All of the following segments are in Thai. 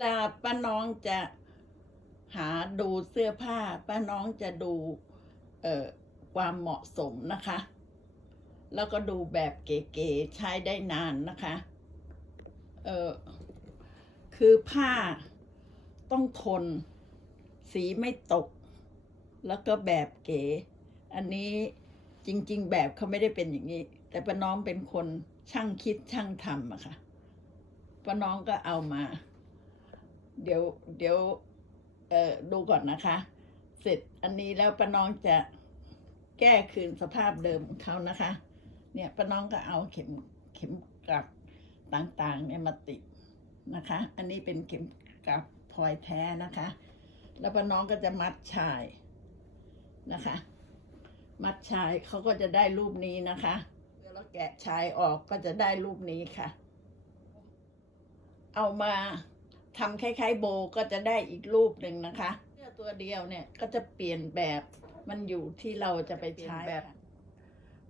เวลาป้าน้องจะหาดูเสื้อผ้า ป้าน้องจะดูเอ่อความเหมาะสมนะคะ แล้วก็ดูแบบเก๋ๆใช้ได้นานนะคะเอ่อคือผ้าต้องทน สีไม่ตก แล้วก็แบบเก๋ อันนี้จริง ๆ แบบเขาไม่ได้เป็นอย่างนี้ แต่ป้าน้องเป็นคนช่างคิดช่างทำอะค่ะป้าน้องก็เอามา เดี๋ยวเดี๋ยวเอ่อดูก่อนนะคะ เสร็จอันนี้แล้วป้าน้องจะแก้คืนสภาพเดิมของเขานะคะ เนี่ยป้าน้องก็เอาเข็มเข็มกลัดต่างๆเนี่ยมาติดนะคะ อันนี้เป็นเข็มกลัดพลอยแท้นะคะ แล้วป้าน้องก็จะมัดชายนะคะ มัดชายเขาก็จะได้รูปนี้นะคะแล้วแกะชายออกก็จะได้รูปนี้ค่ะ เอามา ทำคล้ายๆโบก็จะได้อีกรูปหนึ่งนะคะเสื้อตัวเดียวเนี่ยก็จะเปลี่ยนแบบมันอยู่ที่เราจะไปใช้แบบ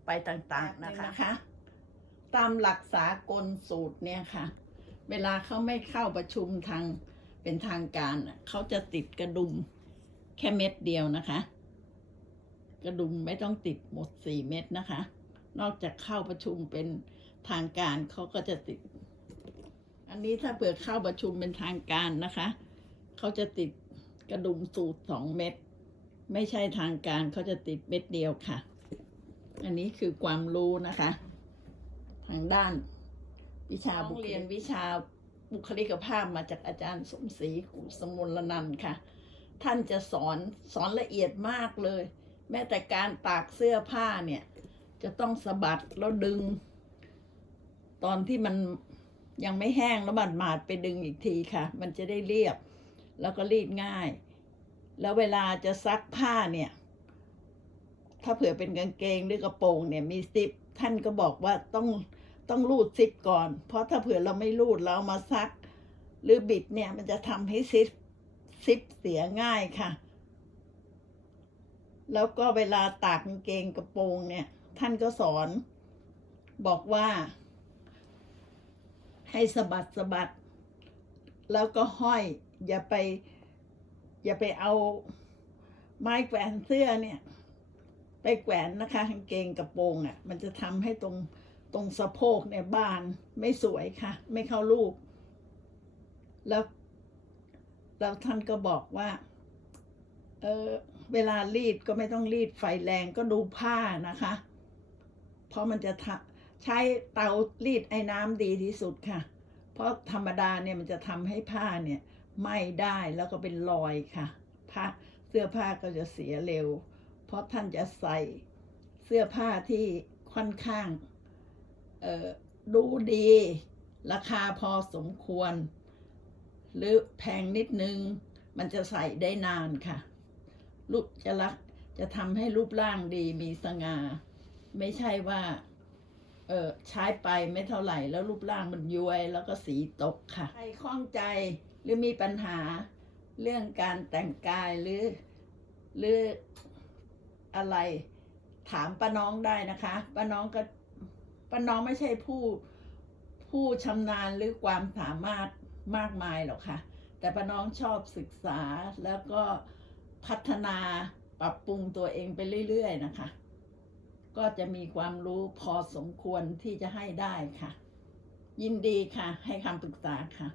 ไปต่างๆนะคะ ตามหลักสากลสูตรเนี่ยค่ะ เวลาเขาไม่เข้าประชุมทางเป็นทางการน่ะเขาจะติดกระดุมแค่เม็ดเดียวนะคะ กระดุมไม่ต้องติดหมดสี่เม็ดนะคะ นอกจากเข้าประชุมเป็นทางการเขาก็จะติด อันนี้ถ้าเปิดเข้าประชุมเป็นทางการนะคะ เขาจะติดกระดุมสูตรสองเม็ดไม่ใช่ทางการเขาจะติดเม็ดเดียวค่ะ อันนี้คือความรู้นะคะ ทางด้านวิชาบุเรียนวิชาบุคลิกภาพมาจากอาจารย์สมศรีกุสมุลนันท์ค่ะ ท่านจะสอนสอนละเอียดมากเลย แม้แต่การตากเสื้อผ้าเนี่ย จะต้องสะบัดแล้วดึง ตอนที่มัน ยังไม่แห้งแล้วบัดมาดๆไปดึงอีกทีค่ะ มันจะได้เรียบ แล้วก็รีดง่าย แล้วเวลาจะซักผ้าเนี่ย ถ้าเผื่อเป็นกางเกงหรือกระโปรงเนี่ยมีซิป ท่านก็บอกว่าต้องต้องรูดซิปก่อน เพราะถ้าเผื่อเราไม่รูดเรามาซัก หรือบิดเนี่ยมันจะทำให้ซิปซิปเสียง่ายค่ะ แล้วก็เวลาตากกางเกงกระโปรงเนี่ย ท่านก็สอน บอกว่า ให้สะบัดสะบัด แล้วก็ห้อย อย่าไป อย่าไปเอาไม้แขวนเสื้อเนี่ย ไปแขวนนะคะกางเกงกระโปรงอะ่ะ มันจะทำให้ตรงตรงสะโพกเนี่ยบานไม่สวยค่ะ ไม่เข้ารูป แล้วแล้วท่านก็บอกว่า เออเวลารีดก็ไม่ต้องรีดไฟแรงก็ดูผ้านะคะ เพราะมันจะทะ ใช้เตารีดไอ้น้ำดีที่สุดค่ะ เพราะธรรมดาเนี่ยมันจะทำให้ผ้าเนี่ยไหม้ได้แล้วก็เป็นรอยค่ะผ้าเสื้อผ้าก็จะเสียเร็ว เพราะท่านจะใส่เสื้อผ้าที่ค่อนข้างเออดูดี ราคาพอสมควร หรือแพงนิดนึง มันจะใส่ได้นานค่ะ รูปจะรักจะทำให้รูปร่างดีมีสง่า ไม่ใช่ว่า เออใช้ไปไม่เท่าไหร่ แล้วรูปร่างมันย้วย แล้วก็สีตกค่ะ ใครข้องใจหรือมีปัญหาเรื่องการแต่งกายหรือหรืออะไร ถามป้าน้องได้นะคะป้าน้องก็ป้าน้องไม่ใช่ผู้ผู้ชำนาญหรือความสามารถมากมายหรอกค่ะ แต่ป้าน้องชอบศึกษาแล้วก็พัฒนาปรับปรุงตัวเองไปเรื่อย ๆ นะคะ ก็จะมีความรู้พอสมควรที่จะให้ได้ค่ะ ยินดีค่ะ ให้คำปรึกษาค่ะ